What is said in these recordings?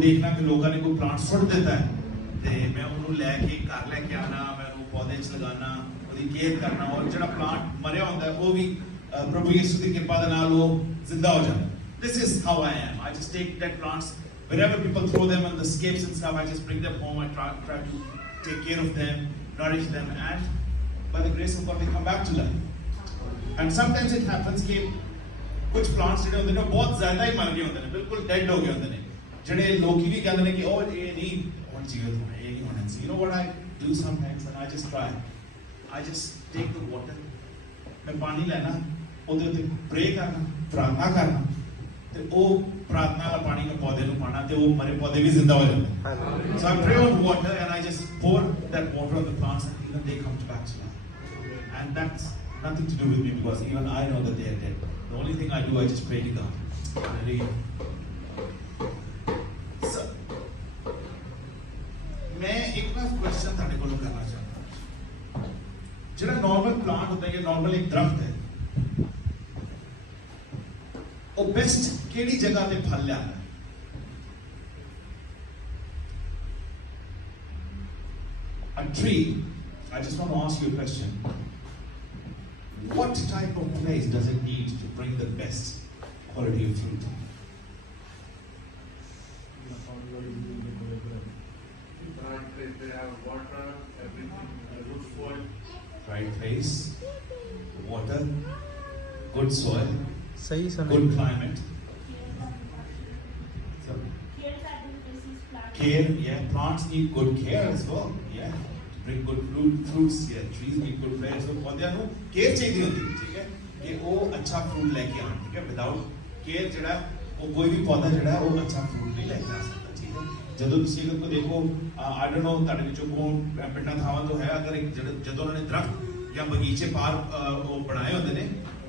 देखना कि लोगों ने कोई प्लांट सुट देता है तो मैं उन्होंने लैके घर लैके आना, मैं उन्होंने पौधे च लगाना, उसकी केयर करना, और जो प्लांट मरिया होता है वो भी प्रभु यीशु की कृपा के नाल वो जिंदा हो जाता है. This is how I am. I just take dead plants wherever people throw them on the scapes and stuff. I just bring them home. I try to take care of them, nourish them, and by the grace of God they come back to life. And sometimes it happens कि कुछ plants जो होते हैं बहुत ज़्यादा ही मर गए होते हैं, बिल्कुल dead हो गए होते हैं. जिन्हें लोग भी कहते हैं कि ओ ये नहीं होना चाहिए, ये नहीं होना चाहिए. You know what I do sometimes, and I just try. I just take the water. मैं पानी लेना, उधर उधर pray करना, प्रार्थना करना, तो वो प्रार्थना वाला पानी में पौधे को पाना, तो वो मरे पौधे भी जिंदा हो जाते हैं. So I pray on water and I just pour that water on the plants, and even they come back to life. And that's nothing to do with me because even I know that they are dead. The only thing I do, I just pray to God. मैं एक ना question थाने को करना चाहता हूँ. जो normal plant होता है, ये नॉर्मल एक दरख्त है, वो बेस्ट केड़ी जगह पे फल लिया है? A tree, I just want to ask you a question. What type of place does it need to bring the best quality of fruit? They have water, everything, good soil. Right place, water, good soil, सही समय, good climate. So, care, yeah, plants need good care as well, yeah, to bring good fruits, yeah, trees need good care. So पौधों को care चाहिए होती है, ठीक है, कि वो अच्छा fruit लेके आए, ठीक है, without care जड़ा वो कोई भी पौधा जड़ा है वो अच्छा fruit नहीं लेके आ सकता. ਜਦੋਂ ਤੁਸੀਂ ਅਗਰ ਕੋ ਦੇਖੋ ਆਈ ਡੋਨਟ ਨੋ ਤੁਹਾਡੇ ਵਿੱਚੋਂ ਕੋਣ ਪਿੰਡਾਂ ਥਾਵਾਂ ਤੋਂ ਹੈ, ਅਗਰ ਜਦੋਂ ਉਹਨਾਂ ਨੇ ਦਰਖਤ ਜਾਂ ਬਗੀਚੇ ਪਾਰ ਉਹ ਬਣਾਏ ਹੁੰਦੇ ਨੇ,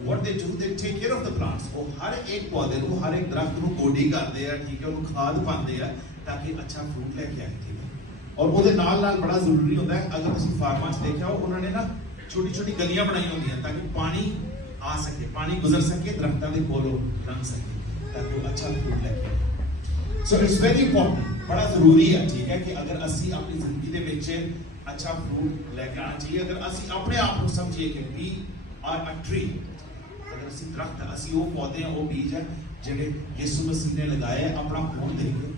what they do, they take care of the plants. ਉਹ ਹਰ ਇੱਕ ਪੌਦੇ ਨੂੰ, ਹਰ ਇੱਕ ਦਰਖਤ ਨੂੰ ਗੋਡੀ ਕਰਦੇ ਆ, ਠੀਕ ਹੈ, ਉਹਨੂੰ ਖਾਦ ਪਾਉਂਦੇ ਆ ਤਾਂ ਕਿ ਅੱਛਾ ਫਰੂਟ ਲੈ ਕੇ ਆਏ, ਠੀਕ ਹੈ. ਔਰ ਉਹਦੇ ਨਾਲ ਨਾਲ ਬੜਾ ਜ਼ਰੂਰੀ ਹੁੰਦਾ ਹੈ, ਅਗਰ ਤੁਸੀਂ ਫਾਰਮਾਂ 'ਚ ਦੇਖਿਆ ਹੋ, ਉਹਨਾਂ ਨੇ ਨਾ ਛੋਟੀ ਛੋਟੀ ਗਲੀਆਂ ਬਣਾਈਆਂ ਹੁੰਦੀਆਂ ਤਾਂ ਕਿ ਪਾਣੀ ਆ ਸਕੇ, ਪਾਣੀ ਗੁਜ਼ਰ ਸਕੇ, ਦਰਖਤਾਂ ਦੇ ਕੋਲੋਂ ਲੰਘ ਸਕੇ ਤਾਂ ਕਿ ਉਹ ਅੱਛਾ ਫਰੂਟ ਲੈ ਕੇ ਆਏ. So it's very important, बड़ा जरूरी है, ठीक है, कि अगर असी अपनी जिंदगी दे विच अच्छा फ्रूट लेके आना चाहिए. अगर असी अपने आप को समझिए कि we are a tree, अगर असी दरख्त, असी वो पौधे हैं, वो बीज है जिन्हें यीशु मसीह ने लगाए हैं अपना खून देके,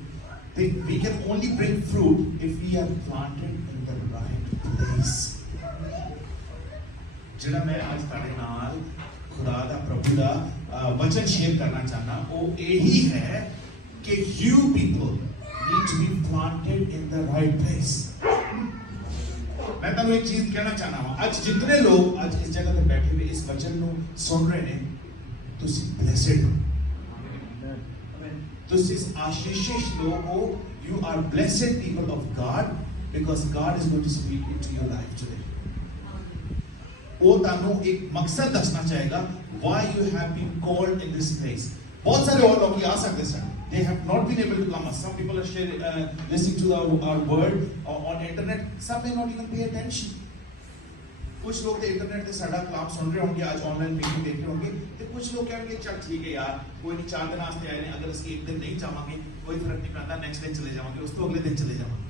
तो we can only bring fruit if we are planted in the right place. जिहड़ा मैं आज तुहाडे नाल खुदा दा प्रभु दा वचन शेयर करना चाहना वो यही है कि you people need to be planted in the right place. मैं तुहानू एक चीज कहना चाहना हूं, आज जितने लोग आज इस जगह पे बैठे हुए इस वचन को सुन रहे हैं, तुसी ब्लेस्ड हो, तुसी आशीषित लोग हो. You are blessed people of God because God is going to speak into your life today. वो तुहानू एक मकसद दसना चाहेगा why you have been called in this place. बहुत सारे और लोग आ सकते हैं, they have not been able to come. Some people are listening to our word on internet. Some may not even pay attention. कुछ लोग तो इंटरनेट पे साडा कलाम सुन रहे होंगे, आज ऑनलाइन वीडियो देख रहे होंगे, तो कुछ लोग कहेंगे चल ठीक है यार, कोई नहीं, 4 दिन आस्ते आए ने, अगर ਅਸੀਂ एक दिन नहीं जावांगे कोई फर्क नहीं पड़ता, नेक्स्ट दिन चले जावांगे, उस तो अगले दिन चले जावांगे.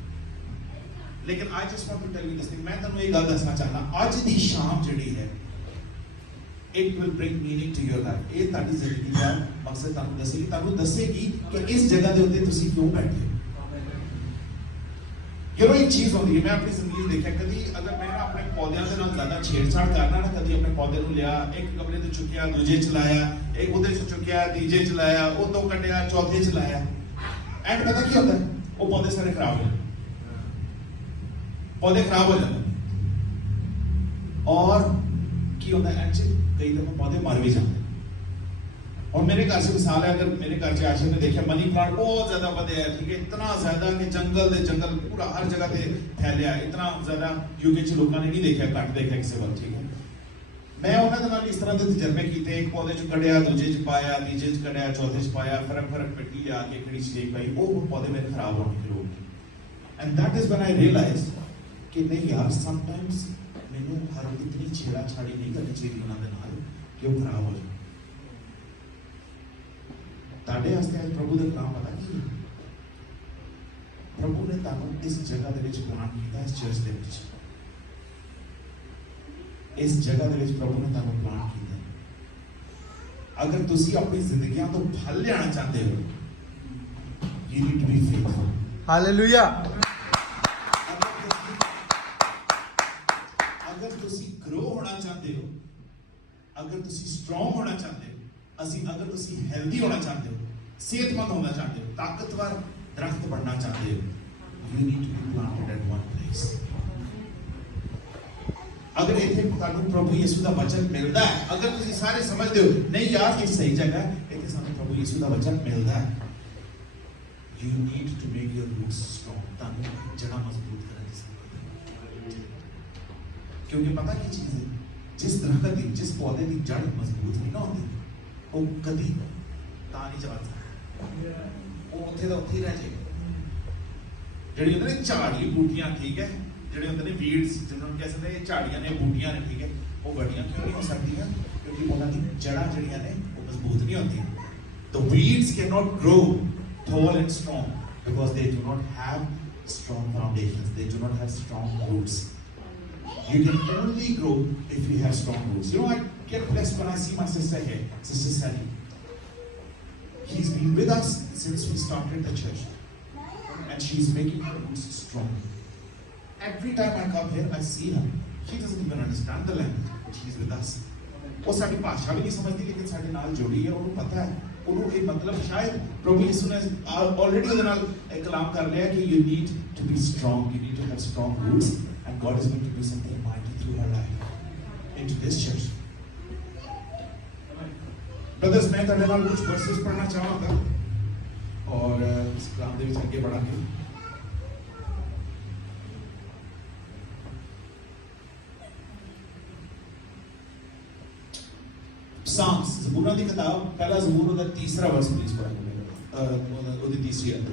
लेकिन I just want to tell you this thing, मैं ਤੁਹਾਨੂੰ ਇਹ ਗੱਲ ਦੱਸਣਾ ਚਾਹਨਾ, ਅੱਜ ਦੀ ਸ਼ਾਮ ਜਿਹੜੀ ਹੈ, it will bring meaning to your life. ਇਹ ਤੁਹਾਡੀ ਜ਼ਿੰਦਗੀ ਦਾ ਮਕਸਦ ਤੁਹਾਨੂੰ ਦੱਸੇਗੀ ਕਿ ਇਸ ਜਗ੍ਹਾ ਦੇ ਉੱਤੇ ਤੁਸੀਂ ਕਿਉਂ ਬੈਠੇ ਹੋ. ਜਦੋਂ ਇੱਕ ਚੀਜ਼ ਹੁੰਦੀ ਹੈ, ਮੈਂ ਆਪਣੀ ਜ਼ਿੰਦਗੀ ਵਿੱਚ ਦੇਖਿਆ, ਕਦੀ ਅਗਰ ਮੈਂ ਆਪਣੇ ਪੌਦਿਆਂ ਦੇ ਨਾਲ ਜ਼ਿਆਦਾ ਛੇੜਛਾੜ ਕਰਨਾ ਨਾ, ਕਦੀ ਆਪਣੇ ਪੌਦੇ ਨੂੰ ਲਿਆ, ਇੱਕ ਕਮਰੇ ਤੋਂ ਚੁੱਕਿਆ, ਦੂਜੇ ਚ ਲਾਇਆ, ਇੱਕ ਉਹਦੇ ਚ ਚੁੱਕਿਆ, ਤੀਜੇ ਚ ਲਾਇਆ, ਉਹ ਤੋਂ ਕੱਢਿਆ, ਚੌਥੇ ਚ ਲਾਇਆ, ਐਂਡ ਪਤਾ ਕੀ ਹੁੰਦਾ, ਉਹ ਪੌਦੇ ਸਾਰੇ ਖਰਾਬ ਹੋ ਜਾਂਦੇ, ਪੌਦੇ ਖਰਾਬ ਹੋ ਜਾਂਦੇ, ਔਰ ਕੀ ਹੁੰਦਾ ਐਂਡ ਚ कई दफा पौधे मर भी जाते हैं. और मेरे घर से मिसाल है, अगर मेरे घर से आशिक ने देखा मनी प्लांट बहुत ज्यादा बढ़े है, ठीक है, इतना ज्यादा कि जंगल दे जंगल पूरा हर जगह पे फैलिया है, इतना ज्यादा यूके च लोगों ने नहीं देखा, घट देखा किसी वक्त, ठीक है. मैं उन्होंने नाल इस तरह के तजर्बे किए, एक पौधे च कढ़िया, दूजे च पाया, तीजे च कढ़िया, चौथे च पाया, फर्क मिट्टी लिया के खड़ी स्टेक पाई, वो पौधे मेरे खराब होने की लोग. And that is when I realise कि नहीं यार, समटाइम्स मैनू हर इतनी छेड़ा छाड़ी नहीं करनी चाहिए उन्होंने क्यों खराब हो जाए. ताड़े वास्ते आज प्रभु का काम पता की ਪ੍ਰਭੂ ਨੇ ਤੁਹਾਨੂੰ ਇਸ ਜਗ੍ਹਾ ਦੇ ਵਿੱਚ ਪਲਾਂਟ ਕੀਤਾ, ਇਸ ਚਰਚ ਦੇ ਵਿੱਚ। ਇਸ ਜਗ੍ਹਾ ਦੇ ਵਿੱਚ ਪ੍ਰਭੂ ਨੇ ਤੁਹਾਨੂੰ ਪਲਾਂਟ ਕੀਤਾ। ਅਗਰ ਤੁਸੀਂ ਆਪਣੀ ਜ਼ਿੰਦਗੀਆਂ ਤੋਂ ਫਲ ਲਿਆਣਾ ਚਾਹੁੰਦੇ ਹੋ, you need to be faithful। Hallelujah. ਅਗਰ ਤੁਸੀਂ ਗਰੋ ਹੋਣਾ ਚਾਹੁੰਦੇ ਹੋ, ਅਗਰ ਤੁਸੀਂ ਸਟਰੋਂਗ ਹੋਣਾ ਚਾਹੁੰਦੇ ਹੋ, ਅਗਰ ਤੁਸੀਂ ਹੈਲਦੀ ਹੋਣਾ ਚਾਹੁੰਦੇ ਹੋ, ਸਿਹਤਮੰਦ ਹੋਣਾ ਚਾਹੁੰਦੇ ਹੋ, ਤਾਕਤਵਰ ਦਰਖਤ ਬਣਨਾ ਚਾਹੁੰਦੇ ਹੋ, you need to be planted at one place। अगर इतने ਤੁਹਾਨੂੰ ਪ੍ਰਭੂ ਯਿਸੂ ਦਾ ਵਚਨ ਮਿਲਦਾ ਹੈ, ਅਗਰ ਤੁਸੀਂ ਸਾਰੇ ਸਮਝਦੇ ਹੋ ਨਹੀਂ ਯਾਰ ਇਹ ਸਹੀ ਜਗ੍ਹਾ ਹੈ, ਇੱਥੇ ਸਾਨੂੰ ਪ੍ਰਭੂ ਯਿਸੂ ਦਾ ਵਚਨ ਮਿਲਦਾ ਹੈ, you need to make your roots strong। ਤੁਹਾਨੂੰ ਜੜ੍ਹਾਂ ਮਜ਼ਬੂਤ ਕਰਨ ਦੀ ਜ਼ਰੂਰਤ ਹੈ, ਕਿਉਂਕਿ ਪਤਾ ਕੀ ਚੀਜ਼ ਹੈ, ਜਿਸ ਦਰਖਤ ਦੀ, ਜਿਸ ਪੌਦੇ ਦੀ ਜੜ ਮਜ਼ਬੂਤ ਨਹੀਂ ਨਾ ਹੁੰਦੀ, ਉਹ ਕਦੀ ਤਾਂ ਨਹੀਂ ਚੱਲ ਸਕਦਾ, ਉਹ ਉੱਥੇ ਦਾ ਉੱਥੇ ਹੀ ਰਹਿ ਜਾਏਗਾ। ਜਿਹੜੀ ਹੁੰਦੇ ਨੇ ਝਾੜੀ ਬੂਟੀਆਂ, ਠੀਕ ਹੈ, ਜਿਹੜੇ ਹੁੰਦੇ ਨੇ ਵੀਡਸ, ਜਿਹਨਾਂ ਨੂੰ ਕਹਿ ਸਕਦੇ ਇਹ ਝਾੜੀਆਂ ਨੇ, ਬੂਟੀਆਂ ਨੇ, ਠੀਕ ਹੈ, ਉਹ ਵੱਡੀਆਂ ਕਿਉਂ ਨਹੀਂ ਹੋ ਸਕਦੀਆਂ? ਕਿਉਂਕਿ ਉਹਨਾਂ ਦੀ ਜੜ੍ਹਾਂ ਜਿਹੜੀਆਂ ਨੇ ਉਹ ਮਜ਼ਬੂਤ ਨਹੀਂ ਹੁੰਦੀਆਂ। The weeds cannot grow tall and strong because they do not have strong foundations, they do not have strong roots। You can only grow if you have strong roots। You know, I get blessed when I see my sister here, Sister Sally. She's been with us since we started the church, and she's making her roots strong। Every time I come here, I see her. She doesn't even understand the language, but she's with us। वो साडी भाषा भी नहीं समझती, लेकिन साडे नाल जुड़ी है, उन्हें पता है, उन्हें ये मतलब शायद प्रभु यीशु ने ऑलरेडी उधर नाल एक कलाम कर लिया कि you need to be strong, you need to have strong roots, and God is going to do something mighty through her life into this church। Brothers, मैं ताड़े नाल कुछ वर्सेस पढ़ना चाहूँगा और इस कलाम दे विच आगे बढ़ांगे। Psalms, ज़बूरां दी किताब, पहला ज़बूर उहदा तीसरा वर्स प्लीज पढ़ो, उहदी तीसरी आयत।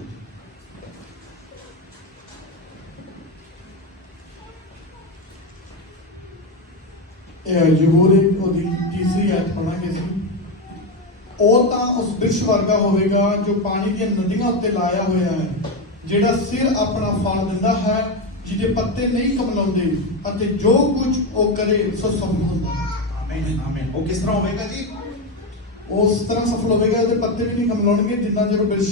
ਜ਼ਬੂਰ ਉਹਦੀ ਤੀਸਰੀ ਆਇਤ ਪੜਾਂਗੇ ਅਸੀਂ। ਉਹ ਤਾਂ ਉਸ ਬਿਰਛ ਵਰਗਾ ਹੋਵੇਗਾ ਜੋ ਪਾਣੀ ਦੀਆਂ ਨਦੀਆਂ ਉੱਤੇ ਲਾਇਆ ਹੋਇਆ ਹੈ, ਜਿਹੜਾ ਸਿਰ ਆਪਣਾ ਫਲ ਦਿੰਦਾ ਹੈ, ਜਿਹਦੇ ਪੱਤੇ ਨਹੀਂ ਕਮਲਾਉਂਦੇ, ਅਤੇ ਜੋ ਕੁਝ ਉਹ ਕਰੇ ਸੋ ਸਫਲ ਹੁੰਦਾ ਹੈ। ਆਮੀਨ ਆਮੀਨ। ਉਹ ਕਿਸ ਤਰ੍ਹਾਂ ਹੋਵੇਗਾ ਜੀ? ਉਸ ਤਰ੍ਹਾਂ ਸਫਲ ਹੋਵੇਗਾ, ਉਹਦੇ ਪੱਤੇ ਵੀ ਨਹੀਂ ਕਮਲਾਉਣਗੇ ਜਿੰਨਾ ਚਿਰ ਬਿਰਛ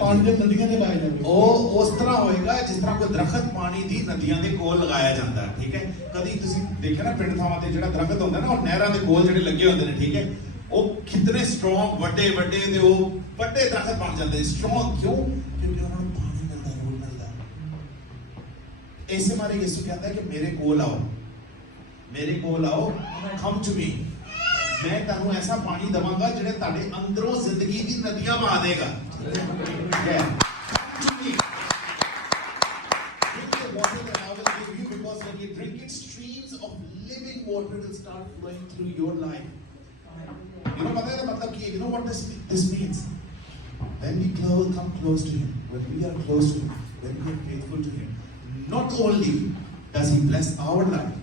ਪਾਣੀ ਦੀਆਂ ਨਦੀਆਂ ਤੇ ਲਾਇਆ ਜਾਵੇ। ਉਹ ਉਸ ਤਰ੍ਹਾਂ ਹੋਏਗਾ ਜਿਸ ਤਰ੍ਹਾਂ ਕੋਈ ਦਰਖਤ ਪਾਣੀ ਦੀ ਨਦੀਆਂ ਦੇ ਕੋਲ ਲਗਾਇਆ ਜਾਂਦਾ ਹੈ, ਠੀਕ ਹੈ। ਕਦੀ ਤੁਸੀਂ ਦੇਖਿਆ ਨਾ ਪਿੰਡ ਥਾਵਾਂ ਤੇ ਜਿਹੜਾ ਦਰਖਤ ਹੁੰਦਾ ਨਾ, ਉਹ ਨਹਿਰਾਂ ਦੇ ਕੋਲ ਜਿਹੜੇ ਲੱਗੇ ਹੁੰਦੇ ਨੇ, ਠੀਕ ਹੈ, ਉਹ ਕਿਤਨੇ ਸਟਰੋਂਗ, ਵੱਡੇ ਵੱਡੇ ਤੇ ਉਹ ਵੱਡੇ ਦਰਖਤ ਬਣ ਜਾਂਦੇ। ਸਟਰੋਂਗ ਕਿਉਂ? ਕਿਉਂਕਿ ਉਹਨਾਂ ਨੂੰ ਪਾਣੀ ਮਿਲਦਾ, ਰੋਲ ਮਿਲਦਾ। ਇਸੇ ਮਾਰੇ ਯਿਸੂ ਕਹਿੰਦਾ ਕਿ ਮੇਰੇ ਕੋਲ ਆਓ, ਮੇਰੇ ਕੋਲ ਆਓ, come to me। मैं ਤੁਹਾਨੂੰ ऐसा पानी दवांगा ਜਿਹੜੇ ਤੁਹਾਡੇ ਅੰਦਰੋਂ ਜ਼ਿੰਦਗੀ ਦੀ ਨਦੀਆਂ ਵਹਾ ਦੇਗਾ। Drink the water that I will give you, because when you drink it, streams of living water will start flowing through your life। You know पता है मतलब कि you know what this means? When we come close to Him, when we are close to Him, when we are faithful to Him, not only does He bless our life,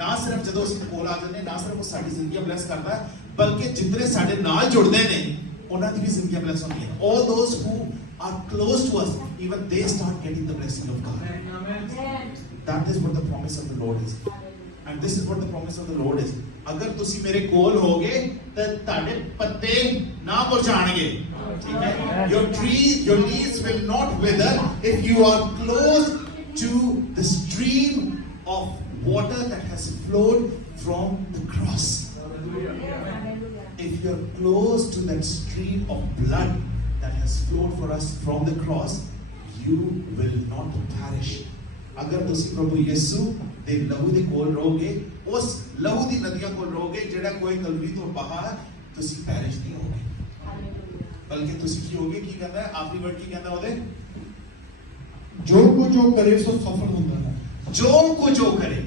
ਨਾ ਸਿਰਫ ਜਦੋਂ ਅਸੀਂ ਕੋਲ ਆ ਜਾਂਦੇ, ਨਾ ਸਿਰਫ ਉਹ ਸਾਡੀ ਜ਼ਿੰਦਗੀ ਬਲੈਸ ਕਰਦਾ ਹੈ, ਬਲਕਿ ਜਿੰਨੇ ਸਾਡੇ ਨਾਲ ਜੁੜਦੇ ਨੇ ਉਹਨਾਂ ਦੀ ਵੀ ਜ਼ਿੰਦਗੀ ਬਲੈਸ ਹੁੰਦੀ ਹੈ। All those who are close to us, even they start getting the blessing of God। That is what the promise of the Lord is, and this is what the promise of the Lord is। ਅਗਰ ਤੁਸੀਂ ਮੇਰੇ ਕੋਲ ਹੋਗੇ ਤਾਂ ਤੁਹਾਡੇ ਪੱਤੇ ਨਾ ਮੁਰਝਾਣਗੇ, ਠੀਕ ਹੈ। Your trees, your leaves will not wither if you are close to the stream of water that has flowed from the cross। If you're close to that stream of blood that has flowed for us from the cross, you will not perish। अगर तुसी प्रभु यीशु दे लहू दे कोल रहोगे, उस लहू दी नदियां कोल रहोगे, जेड़ा कोई कलवरी तो बाहर, तुसी perish नहीं होगे, बल्कि तुसी की होगे। की कहता है आखिरी वर्ड, की कहता है ओदे? जो कुछ जो करे सो सफल होता है। जो कुछ जो करे।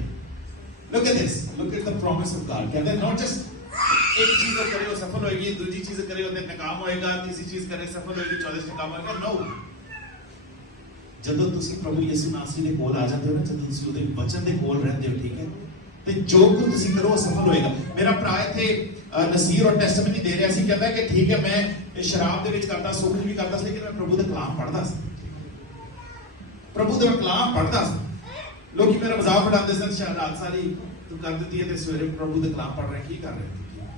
Look at this, look at the promise of God। कहते हैं not just एक चीज करे वो सफल होएगी, दूसरी चीज करे वो नाकाम होएगा, तीसरी चीज करे सफल होएगी, चौथी नाकाम होएगा। नो, ਜਦੋਂ ਤੁਸੀਂ ਪ੍ਰਭੂ ਯਿਸੂ ਮਸੀਹ ਦੇ ਕੋਲ ਆ ਜਾਂਦੇ ਹੋ ਨਾ, ਜਦੋਂ ਤੁਸੀਂ ਉਹਦੇ ਵਚਨ ਦੇ ਕੋਲ ਰਹਿੰਦੇ ਹੋ, ਠੀਕ ਹੈ, ਤੇ ਜੋ ਕੁਝ ਤੁਸੀਂ ਕਰੋ ਉਹ ਸਫਲ ਹੋਏਗਾ। ਮੇਰਾ ਭਰਾ ਇੱਥੇ ਨਸੀਰ ਔਰ ਟੈਸਟਮਨੀ ਦੇ ਰਿਹਾ ਸੀ, ਕਹਿੰਦਾ ਕਿ ਠੀਕ ਹੈ ਮੈਂ ਸ਼ਰਾਬ ਦੇ ਵਿੱਚ ਕਰਦਾ, ਸੁਖ ਵੀ ਕਰਦਾ ਸੀ, ਲੇਕਿਨ ਮੈਂ ਪ੍ਰਭੂ ਦਾ ਕਲਾਮ ਪੜ੍ਹਦਾ ਸੀ। प्रभु ਦਾ ਕਲਾਮ ਪੜ੍ਹਦਾ ਸੀ ਲੋਕੀ ਮੇਰਾ ਮਜ਼ਾਕ ਉਡਾਉਂਦੇ ਸਨ ਸ਼ਾਇਦ ਰਾਤ ਸਾਲੀ ਤੂੰ ਕਰ ਦਿੱਤੀ ਹੈ ਤੇ ਸਵੇਰੇ ਪ੍ਰਭੂ ਦਾ ਕਲਾਮ ਪੜ੍ਹ ਰਿਹਾ ਕੀ ਕਰ ਰਿਹਾ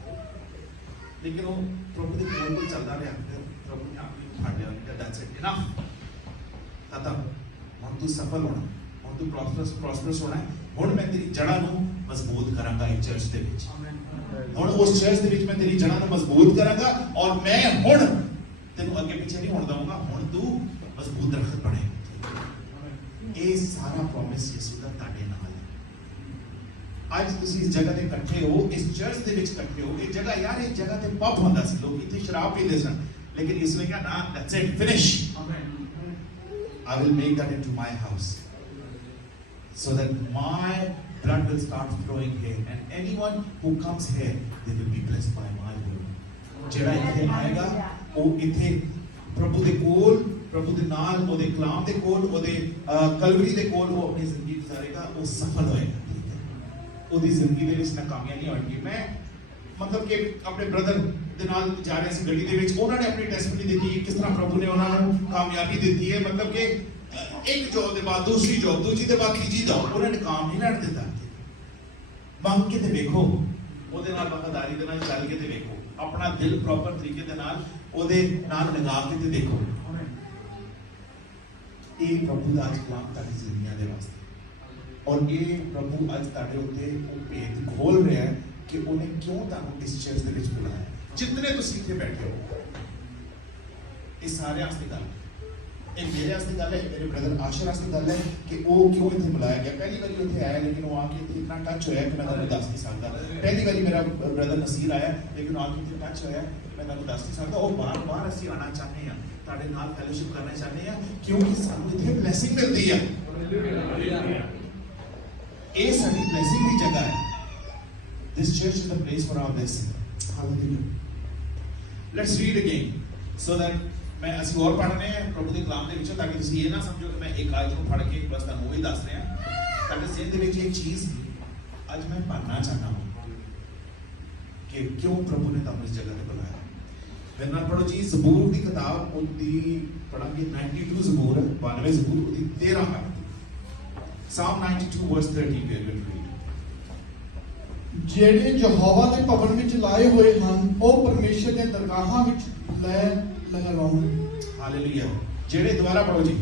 ਲੇਕਿਨ ਉਹ ਪ੍ਰਭੂ ਦੇ ਕੋਲ ਕੋਈ ਚੱਲਦਾ ਰਿਹਾ ਪ੍ਰਭੂ ਨੇ ਆਪਣੀ ਫੜ ਲਿਆ ਉਹਨੇ ਦੈਟਸ ਇਟ ਇਨਫ ਖਤਮ ਹੁਣ ਤੂੰ ਸਫਲ ਹੋਣਾ ਹੁਣ ਤੂੰ ਪ੍ਰੋਸਪਰਸ ਹੋਣਾ ਹੁਣ ਮੈਂ ਤੇਰੀ ਜੜ੍ਹਾਂ ਨੂੰ ਮਜ਼ਬੂਤ ਕਰਾਂਗਾ ਇੱਕ ਚਰਚ ਦੇ ਵਿੱਚ ਹੁਣ ਉਸ ਚਰਚ ਦੇ ਵਿੱਚ ਮੈਂ ਤੇਰੀ ਜੜ੍ਹਾਂ ਨੂੰ ਮਜ਼ਬੂਤ ਕਰਾਂਗਾ ਔਰ ਮੈਂ ਹੁਣ ਤੈਨੂੰ ਅੱਗੇ ਪਿੱਛੇ ਨਹੀਂ ਹੋਣ ਦਊਂਗਾ ਹੁਣ ਤੂੰ ਮਜ਼ਬੂਤ ਦਰਖਤ ਬਣੇ ਇਹ ਸਾਰਾ ਪ੍ਰੋਮਿਸ ਯਿਸੂ ਦਾ ਤੁਹਾਡੇ ਨਾਲ ਹੈ ਅੱਜ ਤੁਸੀਂ ਇਸ ਜਗ੍ਹਾ ਤੇ ਇਕੱਠੇ ਹੋ ਇਸ ਚਰਚ ਦੇ ਵਿੱਚ ਇਕੱਠੇ ਹੋ ਇਹ ਜਗ੍ਹਾ ਯਾਰ ਇਹ ਜਗ੍ਹਾ ਤੇ ਪਬ ਹੁੰਦਾ ਸੀ ਲੋਕ ਇੱਥੇ ਸ਼ਰਾਬ ਪੀਂਦੇ ਸਨ ਲੇਕਿਨ ਯਿਸੂ ਨੇ ਕਿਹਾ ਨਾ that's it finish I will make that into my house so that my blood will start flowing here and anyone who comes here they will be blessed by my word ਜਿਹੜਾ ਇੱਥੇ ਆਏਗਾ ਉਹ ਇੱਥੇ ਪ੍ਰਭੂ ਦੇ ਕੋਲ ਪ੍ਰਭੂ ਦੇ ਨਾਲ ਉਹਦੇ ਕਲਾਮ ਦੇ ਕੋਲ ਉਹਦੇ ਕਲਵਰੀ ਦੇ ਕੋਲ ਉਹ ਆਪਣੀ ਜ਼ਿੰਦਗੀ ਗੁਜ਼ਾਰੇਗਾ ਉਹ ਸਫਲ ਹੋਏਗਾ ਠੀਕ ਹੈ ਉਹਦੀ ਜ਼ਿੰਦਗੀ ਦੇ ਵਿੱਚ ਨਾਕਾਮੀਆਂ ਨਹੀਂ ਆਉਣਗੀਆਂ ਮੈਂ ਮਤਲਬ ਕਿ ਆਪਣੇ ਬ੍ਰਦਰ ਦੇ ਨਾਲ ਜਾ ਰਹੇ ਸੀ ਗੱਡੀ ਦੇ ਵਿੱਚ ਉਹਨਾਂ ਨੇ ਆਪਣੀ ਟੈਸਟਮਨੀ ਦਿੱਤੀ ਕਿਸ ਤਰ੍ਹਾਂ ਪ੍ਰਭੂ ਨੇ ਉਹਨਾਂ ਨੂੰ ਕਾਮਯਾਬੀ ਦਿੱਤੀ ਹੈ ਮਤਲਬ ਕਿ ਇੱਕ ਜੋਬ ਦੇ ਬਾਅਦ ਦੂਸਰੀ ਜੋਬ ਦੂਜੀ ਦੇ ਬਾਅਦ ਤੀਜੀ ਜੋਬ ਉਹਨਾਂ ਨੇ ਕੰਮ ਨਹੀਂ ਲੈਣ ਦਿੱਤਾ ਮੰਗ ਕੇ ਤੇ ਵੇਖੋ ਉਹਦੇ ਨਾਲ ਵਫਾਦਾਰੀ ਦੇ ਨਾਲ ਚੱਲ ਕੇ ਤੇ ਵੇਖੋ ਆਪਣਾ ਦਿਲ ਪ੍ਰੋਪਰ ਤਰੀਕੇ ਦੇ ਨਾਲ ਉਹਦੇ ਨਾਲ ਲਗਾ ਕੇ ਤੇ ਦੇਖੋ ਇਹ ਪ੍ਰਭੂ ਦਾ ਅੱਜ ਕਲਾਮ ਤੁਹਾਡੀ ਜ਼ਿੰਦਗੀਆਂ ਦੇ ਵਾਸਤੇ ਔਰ ਇਹ ਪ੍ਰਭੂ ਅੱਜ ਤੁਹਾਡੇ ਉੱਤੇ ਉਹ ਭੇਦ ਖੋਲ ਰਿਹਾ ਹੈ ਕਿ ਉਹਨੇ ਕਿਉਂ ਤੁਹਾਨੂੰ ਇਸ ਚਰਚ ਦੇ ਵਿੱਚ ਬੁਲਾਇਆ ਜਿੰਨੇ ਤੁਸੀਂ ਇੱਥੇ ਬੈਠੇ ਹੋ ਇਹ ਸਾਰਿਆਂ ਵਾਸਤੇ ਗੱਲ ਇਹ ਮੇਰੇ ਵਾਸਤੇ ਗੱਲ ਹੈ ਮੇਰੇ ਬ੍ਰਦਰ ਆਸ਼ਰ ਵਾਸਤੇ ਗੱਲ ਹੈ ਕਿ ਉਹ ਕਿਉਂ ਇੱਥੇ ਬੁਲਾਇਆ ਗਿਆ ਪਹਿਲੀ ਵਾਰੀ ਉੱਥੇ ਆਇਆ ਲੇਕਿਨ ਉਹ ਆ ਕੇ ਇੱਥੇ ਇਤਨਾ ਟੱਚ ਹੋਇਆ ਕਿ ਮੈਂ ਤੁਹਾਨੂੰ ਦੱਸ ਨਹੀਂ ਸਕਦਾ ਪਹਿਲੀ ਵਾਰੀ ਮੇਰਾ ਬ੍ਰਦਰ ਨਸੀਰ ਆਇਆ ਲੇਕਿਨ ਆ ਕੇ ਇੱਥੇ ਟੱਚ ਹੋਇਆ ਮੈਂ ਤੁਹਾਨੂੰ ਦੱਸ ਨਹੀਂ ਸਕਦਾ ਉਹ ਬਾਰ-ਬਾਰ ਅਸੀਂ ਆਉਣਾ ਚਾਹੁੰਦੇ ਹਾਂ ਤੁਹਾਡੇ ਨਾਲ ਫੈਲੋਸ਼ਿਪ ਕਰਨਾ ਚਾਹੁੰਦੇ ਹਾਂ ਕਿਉਂਕਿ ਸਾਨੂੰ ਇੱਥੇ ਬਲੇਸਿੰਗ ਮਿਲਦੀ ਹੈ ਇਹ ਸਾਡੀ ਬਲੇਸਿੰਗ ਦੀ ਜਗ੍ਹਾ ਹੈ This church is the place for our blessing. Hallelujah. Let's read again so that मैं ਅਸੀਂ ਹੋਰ ਪੜ੍ਹਨੇ ਆ ਪ੍ਰਭੂ ਦੇ ਕਲਾਮ ਦੇ ਵਿੱਚੋਂ ਤਾਂ ਕਿ ਤੁਸੀਂ ਇਹ ਨਾ ਸਮਝੋ ਕਿ ਮੈਂ ਇੱਕ ਆਇਤ ਨੂੰ ਪੜ੍ਹ ਕੇ ਬਸ ਤੁਹਾਨੂੰ ਉਹੀ ਦੱਸ ਰਿਹਾ ਤੁਹਾਡੇ ਜ਼ਿਹਨ ਦੇ ਵਿੱਚ ਇੱਕ ਚੀਜ਼ ਅੱਜ ਮੈਂ ਪੜ੍ਹਨਾ ਚਾਹੁੰਦਾ ਹਾਂ ਕਿ ਕਿਉਂ ਪ੍ਰਭੂ ਨੇ ਤੁਹਾਨੂੰ ਇਸ ਜਗ੍ਹਾ ਤੇ ਬੁਲਾਇਆ ਮੇਰੇ ਨਾਲ ਪੜ੍ਹੋ ਜੀ ਜ਼ਬੂਰ ਦੀ ਕਿਤਾਬ ਉਹਦੀ ਪੜ੍ਹਾਂਗੇ 92 ਜ਼ਬੂਰ 92 ਜ਼ਬੂਰ ਉਹਦੀ 13 Psalm 92 verse 30 we are going to read. ਜਿਹੜੇ ਯਹੋਵਾ ਦੇ ਭਵਨ ਵਿੱਚ ਲਾਏ ਹੋਏ ਹਨ ਉਹ ਪਰਮੇਸ਼ਰ ਦੇ ਦਰਗਾਹਾਂ ਵਿੱਚ ਲੈ ਲਹਿਰਾਉਣ ਹਾਲੇਲੂਇਆ ਜਿਹੜੇ ਦੁਬਾਰਾ ਪੜੋ ਜੀ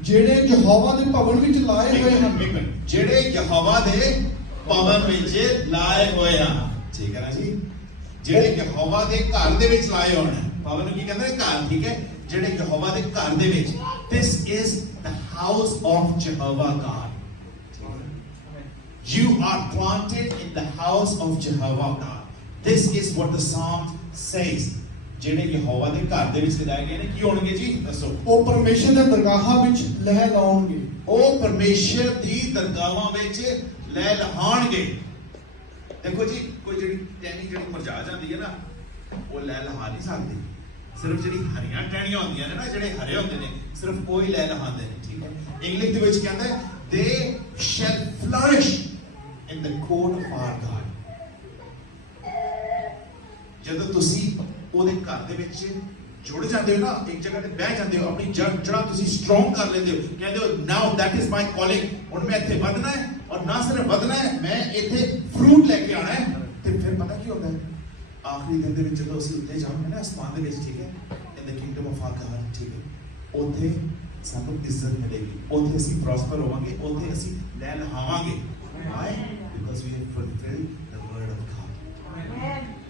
ਜਿਹੜੇ ਯਹੋਵਾ ਦੇ ਭਵਨ ਵਿੱਚ ਲਾਏ ਹੋਏ ਹਨ ਜਿਹੜੇ ਯਹੋਵਾ ਦੇ ਭਵਨ ਵਿੱਚ ਲਾਏ ਹੋਏ ਹਨ ਠੀਕ ਹੈ ਨਾ ਜੀ ਜਿਹੜੇ ਯਹੋਵਾ ਦੇ ਘਰ ਦੇ ਵਿੱਚ ਲਾਏ ਹੋਣ ਭਵਨ ਨੂੰ ਕੀ ਕਹਿੰਦੇ ਨੇ ਘਰ ਠੀਕ ਹੈ ਜਿਹੜੇ ਯਹੋਵਾ ਦੇ ਘਰ ਦੇ ਵਿੱਚ this is the house of Jehovah God You are planted in the house of Jehovah God. This is what the Psalm says. ਜਿਹੜੇ ਯਹੋਵਾ ਦੇ ਘਰ ਦੇ ਵਿੱਚ ਲਗਾਏ ਗਏ ਨੇ ਕੀ ਹੋਣਗੇ ਜੀ ਦੱਸੋ ਉਹ ਪਰਮੇਸ਼ਰ ਦੇ ਦਰਗਾਹਾਂ ਵਿੱਚ ਲਹਿ ਲਾਉਣਗੇ ਉਹ ਪਰਮੇਸ਼ਰ ਦੀ ਦਰਗਾਹਾਂ ਵਿੱਚ ਲੈ ਲਹਾਣਗੇ ਦੇਖੋ ਜੀ ਕੋਈ ਜਿਹੜੀ ਟਹਿਣੀ ਜਿਹੜੀ ਮੁਰਝਾ ਜਾਂਦੀ ਹੈ ਨਾ ਉਹ ਲੈ ਲਹਾ ਨਹੀਂ ਸਕਦੀ ਸਿਰਫ ਜਿਹੜੀ ਹਰੀਆਂ ਟਹਿਣੀਆਂ ਹੁੰਦੀਆਂ ਨੇ ਨਾ ਜਿਹੜੇ ਹਰੇ ਹੁੰਦੇ ਨੇ ਸਿਰਫ ਕੋਈ ਲੈ ਲਹਾਉਂਦੇ ਨੇ ਠੀਕ ਹੈ ਇੰਗਲਿਸ਼ ਦੇ ਵਿੱਚ ਕਹਿੰਦਾ ਹੈ they shall flourish in the court of our God ਜਦੋਂ ਤੁਸੀਂ ਉਹਦੇ ਘਰ ਦੇ ਵਿੱਚ ਜੁੜ ਜਾਂਦੇ ਹੋ ਨਾ ਇੱਕ ਜਗ੍ਹਾ ਤੇ ਬਹਿ ਜਾਂਦੇ ਹੋ ਆਪਣੀ ਜੜ੍ਹਾਂ ਤੁਸੀਂ ਸਟਰੋਂਗ ਕਰ ਲੈਂਦੇ ਹੋ ਕਹਿੰਦੇ ਹੋ ਨਾਓ ਦੈਟ ਇਜ਼ ਮਾਈ ਕਾਲਿੰਗ ਹੁਣ ਮੈਂ ਇੱਥੇ ਵਧਣਾ ਹੈ ਔਰ ਨਾ ਸਿਰਫ ਵਧਣਾ ਹੈ ਮੈਂ ਇੱਥੇ ਫਰੂਟ ਲੈ ਕੇ ਆਣਾ ਹੈ ਤੇ ਫਿਰ ਪਤਾ ਕੀ ਹੁੰਦਾ ਹੈ ਆਖਰੀ ਦਿਨ ਦੇ ਵਿੱਚ ਜਦੋਂ ਅਸੀਂ ਉੱਤੇ ਜਾਵਾਂਗੇ ਨਾ ਅਸਮਾਨ ਦੇ ਵਿੱਚ ਠੀਕ ਹੈ ਇਨ ਦ ਕਿੰਗਡਮ ਆਫ ਆਰ ਗॉड ਠੀਕ ਹੈ ਉੱਥੇ ਸਾਨੂੰ ਇੱਜ਼ਤ ਮਿਲੇਗੀ ਉੱਥੇ ਅਸੀਂ ਪ੍ਰੋਸਪਰ ਹੋਵਾਂਗੇ ਉੱਥੇ ਅਸੀਂ ਲੈ ਲਹਾਵਾਂਗੇ why because we have fulfilled the word of God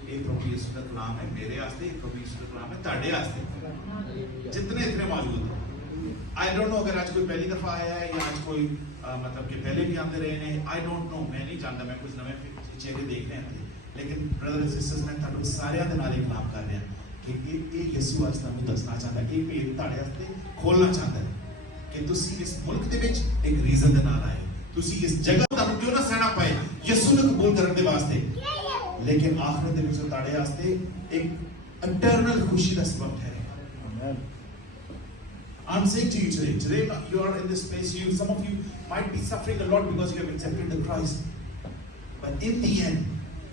ਇਹ ਪ੍ਰਭੂ ਯਿਸੂ ਦਾ ਕਲਾਮ ਹੈ ਮੇਰੇ ਵਾਸਤੇ ਪ੍ਰਭੂ ਯਿਸੂ ਦਾ ਕਲਾਮ ਹੈ ਤੁਹਾਡੇ ਵਾਸਤੇ ਜਿਤਨੇ ਇਤਨੇ ਮੌਜੂਦ ਹਨ ਆਈ ਡੋਨਟ ਨੋ ਅਗਰ ਅੱਜ ਕੋਈ ਪਹਿਲੀ ਦਫਾ ਆਇਆ ਹੈ ਜਾਂ ਅੱਜ ਕੋਈ ਮਤਲਬ ਕਿ ਪਹਿਲੇ ਵੀ ਆਉਂਦੇ ਰਹੇ ਨੇ ਆਈ ਡੋਨਟ ਨੋ ਮੈਂ ਨਹੀਂ ਜਾਣਦਾ ਮੈਂ ਕੁਝ ਨਵੇਂ ਚਿਹਰੇ ਦੇਖ ਰਿਹਾ ਹਾਂ ਲੇਕਿਨ ਬ੍ਰਦਰ ਐਂਡ ਸਿਸਟਰਸ ਮੈਂ ਤੁਹਾਨੂੰ ਸਾਰਿਆਂ ਦੇ ਨਾਲ ਇਹ ਕਲਾਮ ਕਰ ਰਿਹਾ ਕਿ ਇਹ ਯਿਸੂ ਅੱਜ ਤੁਹਾਨੂੰ ਦੱਸਣਾ ਚਾਹੁੰਦਾ ਕਿ ਇਹ ਭੇਦ ਤੁਹਾਡੇ ਵਾਸਤੇ ਖੋਲਣਾ ਚਾਹੁੰਦਾ ਹੈ ਕਿ ਤੁਸੀਂ ਇਸ ਮੁਲਕ ਦੇ ਵਿੱਚ ਇੱਕ ਰੀਜ਼ਨ ਦੇ ਨਾਲ ਆਏ ਤੁਸੀਂ ਇਸ ਜਗ੍ਹਾ ਤੁਹਾਨੂੰ ਕਿਉਂ ਨਾ ਸਹਿਣਾ ਪਏ ਯਿਸੂ ਨੂੰ ਕਬੂਲ ਕਰਨ ਦੇ ਵਾਸਤੇ ਲੇਕਿਨ ਆਖਰਤ ਦੇ ਵਿੱਚ ਤੁਹਾਡੇ ਵਾਸਤੇ ਇੱਕ ਇਟਰਨਲ ਖੁਸ਼ੀ ਦਾ ਸਬਬ ਹੈ I'm saying to you today you are in this space some of you might be suffering a lot because you have accepted the Christ but in the end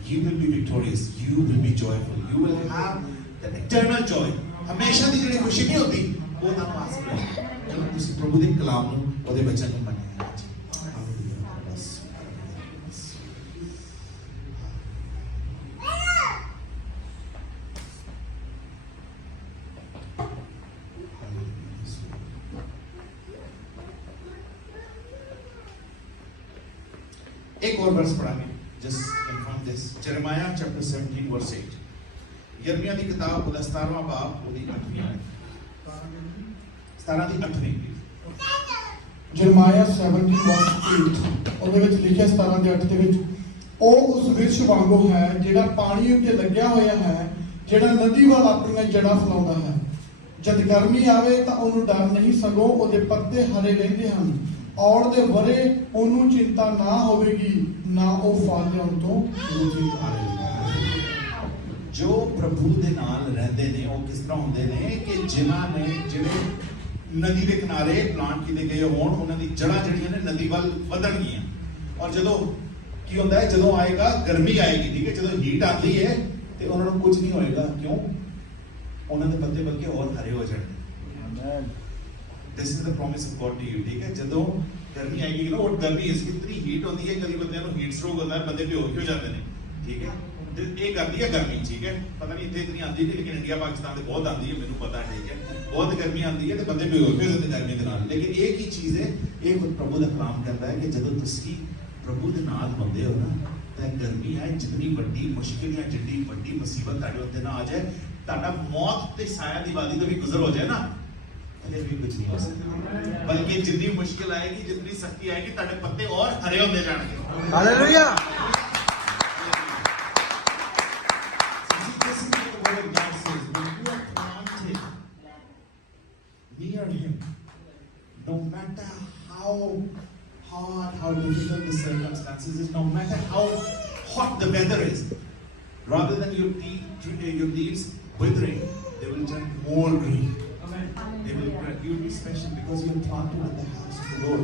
you will be victorious you will be joyful you will have that eternal joy ਹਮੇਸ਼ਾ ਦੀ ਜਿਹੜੀ ਖੁਸ਼ੀ ਨਹੀਂ ਹੁੰਦੀ ਉਹ ਤੁਹਾਨੂੰ ਹਾਸਲ ਹੋਏਗੀ ਜਦੋਂ ਤੁਸੀਂ ਪ੍ਰਭੂ ਦੇ ਕਲਾਮ ਨੂੰ, ਉਹਦੇ ਵਚਨ ਨੂੰ ਮੰਨਿਆ ਹੈ ਜੀ। ਹਾਲੇਲੂਇਆ, ਬਸ। एक और वर्स पढ़ांगे, जस्ट कंफर्म दिस। यिर्मयाह चैप्टर 17 वर्स 8। यिर्मयाह की किताब ਉਹਦਾ 17ਵਾਂ ਬਾਬ ਉਹਦੀ 8ਵੀਂ ਆਇਤ। 17 ਦੀ 8ਵੀਂ। ਜਰਮਾਇਆ 17 verse 8 ਉਹਦੇ ਵਿੱਚ ਲਿਖਿਆ 17 ਦੇ 8 ਦੇ ਵਿੱਚ, ਉਹ ਉਸ ਵਿਰਸ਼ ਵਾਂਗੂ ਹੈ ਜਿਹੜਾ ਪਾਣੀ ਉੱਤੇ ਲੱਗਿਆ ਹੋਇਆ ਹੈ, ਜਿਹੜਾ ਨਦੀ ਵੱਲ ਆਪਣੀਆਂ ਜੜ੍ਹਾਂ ਫੈਲਾਉਂਦਾ ਹੈ। ਜਦ ਗਰਮੀ ਆਵੇ ਤਾਂ ਉਹਨੂੰ ਡਰ ਨਹੀਂ, ਸਗੋਂ ਉਹਦੇ ਪੱਤੇ ਹਰੇ ਰਹਿੰਦੇ ਹਨ। ਔਰ ਦੇ ਵਰੇ ਉਹਨੂੰ ਚਿੰਤਾ ਨਾ ਹੋਵੇਗੀ, ਨਾ ਉਹ ਫਲ ਲਿਆਉਣ ਤੋਂ ਰੁਕੇਗਾ। ਜੋ ਪ੍ਰਭੂ ਦੇ ਨਾਲ ਰਹਿੰਦੇ ਨੇ ਉਹ ਕਿਸ ਤਰ੍ਹਾਂ ਹੁੰਦੇ ਨੇ ਕਿ ਜਿਨ੍ਹਾਂ ਨੇ ਜਿਹੜੇ ਨਦੀ ਦੇ ਕਿਨਾਰੇ ਪਲਾਂਟ ਕੀਤੇ ਗਏ ਹੋਣ, ਉਹਨਾਂ ਦੀ ਜੜ੍ਹਾਂ ਜਿਹੜੀਆਂ ਨੇ ਨਦੀ ਵੱਲ ਵਧਣਗੀਆਂ। ਔਰ ਜਦੋਂ ਕੀ ਹੁੰਦਾ ਹੈ, ਜਦੋਂ ਆਏਗਾ ਗਰਮੀ ਆਏਗੀ, ਠੀਕ ਹੈ, ਜਦੋਂ ਹੀਟ ਆਉਂਦੀ ਹੈ ਤੇ ਉਹਨਾਂ ਨੂੰ ਕੁਝ ਨਹੀਂ ਹੋਏਗਾ। ਕਿਉਂ? ਉਹਨਾਂ ਦੇ ਪੱਤੇ ਬਲਕਿ ਹੋਰ ਹਰੇ ਹੋ ਜਾਣਗੇ। This is the promise of God to you, ठीक है। ਜਦੋਂ ਗਰਮੀ ਆਏਗੀ ਨਾ, ਉਹ ਗਰਮੀ ਇਸ ਇਤਨੀ ਹੀਟ ਹੁੰਦੀ ਹੈ, ਕਦੀ ਬੰਦਿਆਂ ਨੂੰ ਹੀਟ ਸਟ੍ਰੋਕ ਹੁੰਦਾ ਹੈ, ਬੰਦੇ ਬੇਹੋਸ਼ ਹੋ ਜਾਂਦੇ ਨੇ, ਠੀਕ ਹੈ। ਤੇ ਇਹ ਕਰਦੀ ਹੈ ਗਰਮੀ, ਠੀਕ ਹੈ। ਪਤਾ ਨਹੀਂ ਇੱਥੇ ਇਤਨੀ ਆਉਂਦੀ ਨਹੀਂ, ਲੇਕਿਨ ਇੰਡੀਆ ਪਾਕਿਸਤਾਨ ਤੇ ਬਹੁਤ ਆਉਂਦੀ ਹੈ, ਮੈਨੂੰ ਪਤਾ, ਠੀਕ ਹੈ। ਬਹੁਤ ਗਰਮੀ ਆਉਂਦੀ ਹੈ ਤੇ ਬੰਦੇ ਬੇਹੋਸ਼ ਹੋ ਜਾਂਦੇ ਗਰਮੀ ਦੇ ਨਾਲ। ਲੇਕਿਨ ਇਹ ਕੀ ਚੀਜ਼ ਹੈ, ਇਹ ਪ੍ਰਭੂ ਦਾ ਕਲਾਮ ਕਰਦਾ ਹੈ ਕਿ ਜਦੋਂ ਤੁਸੀਂ ਪ੍ਰਭੂ ਦੇ ਨਾਲ ਹੁੰਦੇ ਹੋ ਨਾ, ਤਾਂ ਗਰਮੀ ਆਏ, ਜਿੰਨੀ ਵੱਡੀ ਮੁਸ਼ਕਿਲ ਜਾਂ ਜਿੰਨੀ ਵੱਡੀ ਮੁਸੀਬਤ ਤੁਹਾਡੇ ਉੱਤੇ ਨਾ ਆ ਜਾਏ, ਤੁਹਾਡਾ ਮੌਤ ਤੇ ਸਾਇਆ ਦੀ ਵਾਦੀ ਤੋਂ ਵੀ ਗੁਜ਼ਰ ਹੋ ਜਾਏ ਨਾ, भी कुछ नहीं हो सकता। बल्कि जितनी मुश्किल आएगी, जितनी सख्ती आएगी, ताड़े पत्ते और हरे होते जाएंगे। Hallelujah. Near Him, no matter how hard, how difficult the circumstances is, no matter how hot the weather is, rather than your leaves withering, they will turn more green. They will you will be special because you are planted in the house of the Lord.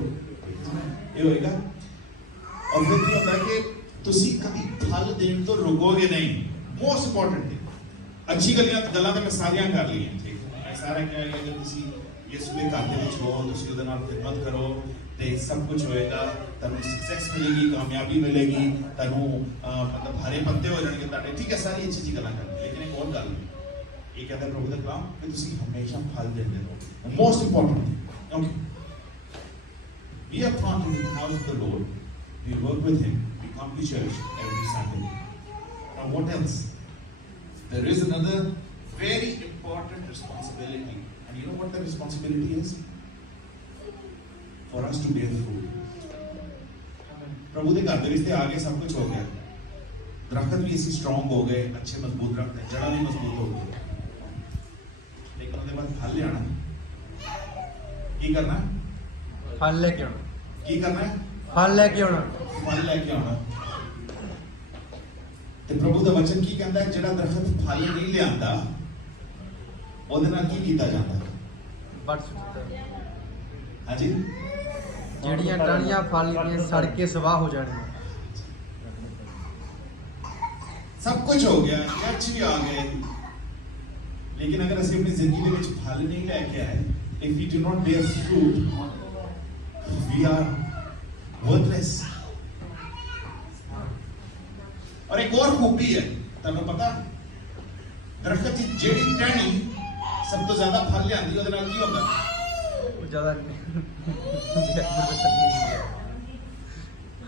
ਇਹ ਹੋਏਗਾ। ਔਰ ਫਿਰ ਕੀ ਹੁੰਦਾ ਕਿ ਤੁਸੀਂ ਕਦੀ ਫਲ ਦੇਣ ਤੋਂ ਰੁਕੋਗੇ ਨਹੀਂ। ਮੋਸਟ ਇੰਪੋਰਟੈਂਟ ਅੱਛੀ ਗੱਲਾਂ ਤਾਂ ਮੈਂ ਸਾਰੀਆਂ ਕਰ ਲਈਆਂ, ਠੀਕ ਹੈ। ਮੈਂ ਸਾਰਾ ਕਿਹਾ ਕਿ ਅਗਰ ਤੁਸੀਂ ਯਿਸੂ ਦੇ ਘਰ ਦੇ ਵਿੱਚ ਹੋ, ਤੁਸੀਂ ਉਹਦੇ ਨਾਲ ਖਿਦਮਤ ਕਰੋ ਤੇ ਸਭ ਕੁਝ ਹੋਏਗਾ। ਤੁਹਾਨੂੰ ਸਕਸੈਸ ਮਿਲੇਗੀ, ਕਾਮਯਾਬੀ ਮਿਲੇਗੀ, ਤੁਹਾਨੂੰ ਮਤਲਬ ਹਰੇ ਪੱਤੇ ਹੋ ਜਾਣਗੇ ਤੁਹਾਡੇ, ਠੀਕ ਹੈ। ਸਾਰੀ ਅੱਛੀ ਗੱਲਾਂ ਕਰ, ਲੇਕਿਨ ਇੱਕ ਹੋਰ ਗੱਲ ਇਹ ਕਹਿੰਦਾ ਪ੍ਰਭੂ ਦਾ ਕਲਾਮ ਕਿ ਤੁਸੀਂ ਹਮੇਸ਼ਾ ਫਲ ਦਿੰਦੇ ਰਹੋ। Most important, okay. We are planted in the house of the Lord. We work with Him. We come to church every Sunday. Now, what else? There is another very important responsibility, and you know what the responsibility is? For us to bear fruit. प्रभु ਦੇ ਘਰ ਦੇ ਵਿੱਚ ਤੇ ਆ ਕੇ ਸਭ ਕੁਝ ਹੋ ਗਿਆ। ਦਰਖਤ ਵੀ ਅਸੀਂ ਸਟਰੋਂਗ ਹੋ ਗਏ, ਅੱਛੇ ਮਜ਼ਬੂਤ ਦਰਖਤ ਹੈ, ਜੜ੍ਹਾਂ ਵੀ ਮਜ਼ਬੂਤ ਹੋ ਗਈ। लेकिन ਉਹਦੇ ਬਾਅਦ ਫਲ ਲਿਆਣਾ, ਕੀ ਕਰਨਾ? फल लेके आना। ਕੀ ਕਰਨਾ? फल लेके आना। ਫਲ ਲੈ ਕੇ ਆਉਣਾ। ਤੇ ਪ੍ਰਭੂ ਦਾ ਵਚਨ ਕੀ ਕਹਿੰਦਾ ਹੈ? ਜਿਹੜਾ ਦਰਖਤ ਫਲ ਨਹੀਂ ਲਿਆਂਦਾ, ਉਹਦੇ ਨਾਲ ਕੀ ਕੀਤਾ ਜਾਂਦਾ? बड़ सुटता है। ਹਾਂਜੀ, ਜਿਹੜੀਆਂ ਟਾਹਣੀਆਂ ਫਲ ਦੀਆਂ ਸੜ ਕੇ ਸਵਾਹ ਹੋ ਜਾਣੀਆਂ। ਸਭ ਕੁਝ ਹੋ ਗਿਆ, ਕੱਚ ਵੀ ਆ ਗਏ, ਲੇਕਿਨ ਅਗਰ ਅਸੀਂ ਆਪਣੀ ਜ਼ਿੰਦਗੀ ਦੇ ਵਿੱਚ ਫਲ ਨਹੀਂ ਲੈ ਕੇ ਆਏ, if we do not bear fruit, we are worthless. और एक और खूबी है, ਤੁਹਾਨੂੰ ਪਤਾ, ਦਰਖਤ ਦੀ ਜਿਹੜੀ ਟਹਿਣੀ ਸਭ ਤੋਂ ਜ਼ਿਆਦਾ ਫਲ ਲਿਆਂਦੀ, ਉਹਦੇ ਨਾਲ ਕੀ ਹੁੰਦਾ? ਉਹ ਜ਼ਿਆਦਾ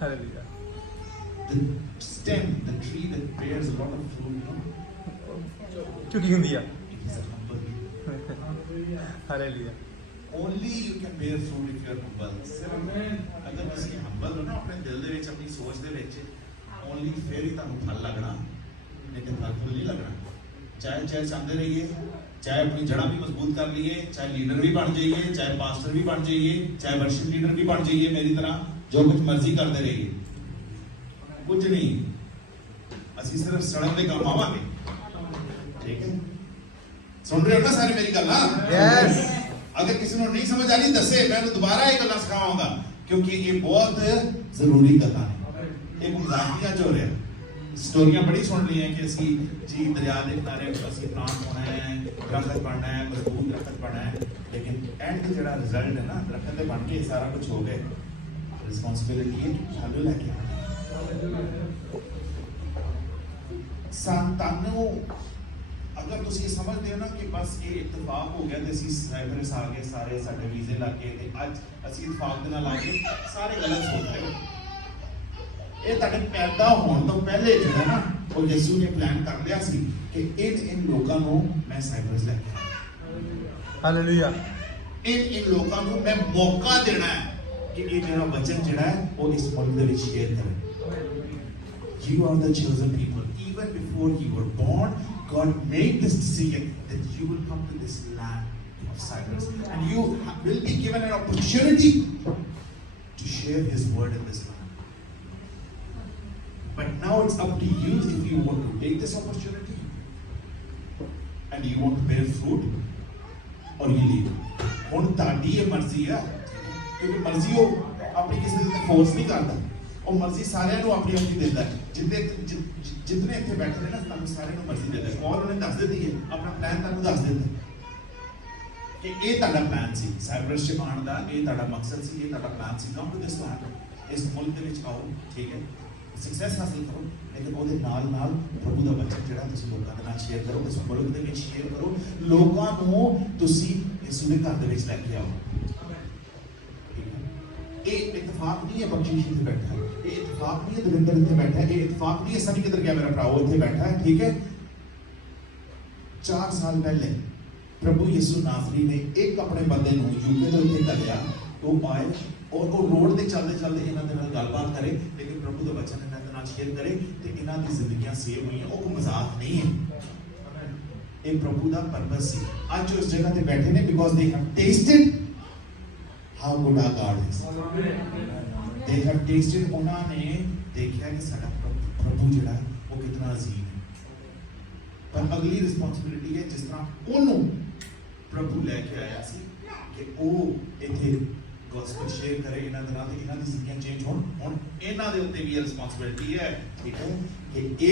hallelujah. The stem, the tree that bears a lot of fruit, no? ਝੁਕੀ ਹੁੰਦੀ ਆ। It is a humble. Hallelujah. Only you can bear fruit if you are humble. ਅਗਰ ਤੁਸੀਂ humble ਹੋ ਨਾ ਆਪਣੇ ਦਿਲ ਦੇ ਵਿੱਚ, ਆਪਣੀ ਸੋਚ ਦੇ ਵਿੱਚ, only ਫਿਰ ਹੀ ਤੁਹਾਨੂੰ ਫਲ ਲੱਗਣਾ, ਨਹੀਂ ਤੇ ਫਲ ਫੁੱਲ ਨਹੀਂ ਲੱਗਣਾ। ਚਾਹੇ ਚਾਹੁੰਦੇ ਰਹੀਏ, ਚਾਹੇ ਆਪਣੀ ਜੜ੍ਹਾਂ ਵੀ ਮਜ਼ਬੂਤ ਕਰ ਲਈਏ, ਚਾਹੇ ਲੀਡਰ ਵੀ ਬਣ ਜਾਈਏ, ਚਾਹੇ ਪਾਸਟਰ ਵੀ ਬਣ ਜਾਈਏ, ਚਾਹੇ ਵਰਸ਼ਿਪ ਲੀਡਰ ਵੀ ਬਣ ਜਾਈਏ, ਮੇਰੀ ਤਰ੍ਹਾਂ ਜੋ ਕੁਝ ਮਰਜ਼ੀ ਕਰਦੇ ਰਹੀਏ, ਕੁਝ ਨਹੀਂ, ਅਸੀਂ ਸਿਰਫ ਸੜਨ ਦੇ ਕੰਮ ਆਵਾਂਗੇ, ਠੀਕ ਹੈ। ਸੁਣ ਰਹੇ ਹੋ ਨਾ ਸਾਰੇ ਮੇਰੀ ਗੱਲਾਂ? ਯੈਸ। अगर किसी को नहीं समझ आ रही दसे, मैं तो दोबारा एक गल सिखावांगा, क्योंकि ये बहुत जरूरी गल्लां ने। एक मजाकिया जो हो रहा, स्टोरियां बड़ी सुन ली हैं कि असी जी दरिया के किनारे असी प्लांट होना है, दरख्त बनना है, मजबूत दरख्त बनना है, लेकिन एंड जो रिजल्ट है ना दरख्त बन के सारा कुछ हो गए, रिस्पॉन्सिबिलिटी है चालू लेके सानू अगर तुम ये समझते हो ना कि बस ये इतफाक हो गया तो असी साइप्रस आ गए, सारे साडे वीजे लग गए ते अज असी इतफाक दे नाल आ गए, सारे गलत सोच रहे हो। ये ताके पैदा होने तो पहले जो है ना वो यीशु ने प्लान कर लिया सी कि इन लोगों को मैं साइप्रस लेके आया, हालेलुया। इन लोगों को मैं मौका देना है कि ये मेरा वचन जिहड़ा है वो इस मुल्क दे विच शेयर करें। You are the chosen people. Even before you were born, God made this decision that you will come to this land of Cyprus and you will be given an opportunity to share His word in this land. But now it's up to you if you want to take this opportunity and you want to bear fruit or you leave. ਹੁਣ ਤੁਹਾਡੀ ਇਹ ਮਰਜ਼ੀ ਆ, ਕਿਉਂਕਿ ਮਰਜ਼ੀ ਉਹ ਆਪਣੀ ਕਿਸੇ ਤੇ ਫੋਰਸ ਨਹੀਂ ਕਰਦਾ, ਉਹ ਮਰਜ਼ੀ ਸਾਰਿਆਂ ਨੂੰ ਆਪਣੀ ਆਪਣੀ ਦਿੰਦਾ ਹੈ। ਜਿਤਨੇ ਇੱਥੇ ਬੈਠੇ ਨੇ ਨਾ ਤੁਹਾਨੂੰ ਸਾਰਿਆਂ ਨੂੰ ਮਰਜ਼ੀ ਦਿੰਦਾ ਹੈ, ਔਰ ਉਹਨੇ ਦੱਸ ਦਿੱਤੀ ਹੈ ਆਪਣਾ ਪਲਾਨ, ਤੁਹਾਨੂੰ ਦੱਸ ਦਿੱਤਾ ਕਿ ਇਹ ਤੁਹਾਡਾ ਪਲਾਨ ਸੀ ਸਾਈਪਰਸ 'ਚ ਆਉਣ ਦਾ, ਇਹ ਤੁਹਾਡਾ ਮਕਸਦ ਸੀ, ਇਹ ਤੁਹਾਡਾ ਪਲਾਨ ਸੀ, ਕਮ ਟੂ ਦਿਸ ਲੈਂਡ, ਇਸ ਮੁਲਕ ਦੇ ਵਿੱਚ ਆਓ, ਠੀਕ ਹੈ, सक्सेस हासिल करो, लेकिन वो नाल नाल प्रभु का वचन जिहड़ा तुसीं लोकां दे नाल शेयर करो, इस मुल्क दे विच शेयर करो, लोकां नूं तुसीं यीशु दे घर दे विच लैके आओ। ये इत्तेफाक नहीं है बख्शी इत्थे बैठा है, ये इत्तेफाक नहीं है दविंदर इत्थे बैठा है, ये इत्तेफाक नहीं है सनी किधर गया मेरा भरा इत्थे बैठा है, ठीक है। 4 साल पहले प्रभु यीशु नासरी ने एक अपने बंदे नूं यूके तो इत्थे घल्लिया, वो आए और वो रोड ते चलते चलते इन्हां दे नाल गलबात करे, लेकिन प्रभु दा वचन इन्हां दे नाल शेयर करे ते इन्हां दी जिंदगियां सेव हुईयां। वो कोई मजाक नहीं है, ये प्रभु दा पर्पस सी। आज उस जगह ते बैठे ने because they have tested how good our God is, they have tested, उन्होंने देखा कि साडा प्रभु जिहड़ा वो कितना अजीम है। पर अगली रिस्पॉन्सिबिलिटी है जिस तरह ओनू प्रभु लेके आया सी कि वो इत्थे गॉस्पेल शेयर करे, इन्हां दे नाल इन्हां दी जिंदगियां चेंज होण। हुण इन्हां दे उत्ते भी रिस्पॉन्सिबिलिटी है, ठीक है, कि ये